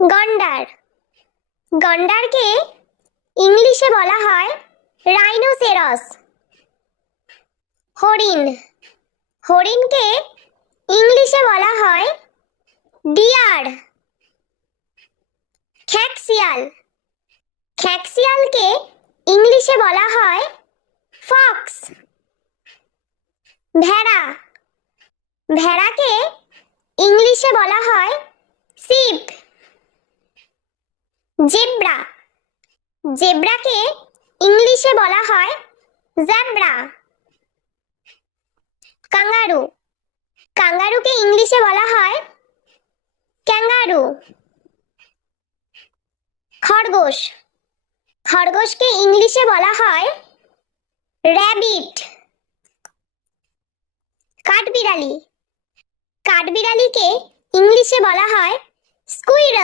গন্ডার। গন্ডারকে ইংলিশে বলা হয় রাইনোসেরাস। হরিণ। হরিণকে ইংলিশে বলা হয় ডিয়ার। খ্যাঁকশিয়াল। খ্যাঁকশিয়ালকে ইংলিশে বলা হয় ফক্স। ভেড়া। ভেড়াকে ইংলিশে বলা হয় শিপ। জেব্রা। জেব্রাকে ইংলিশে বলা হয় জেব্রা। কাঙ্গারু। কাঙ্গারুকে ইংলিশে বলা হয় ক্যাঙ্গারু। খরগোশ। খরগোশকে ইংলিশে বলা হয় র্যাবিট। কাঠবিড়ালি। কাঠবিড়ালিকে ইংলিশে বলা হয় স্কুইরল।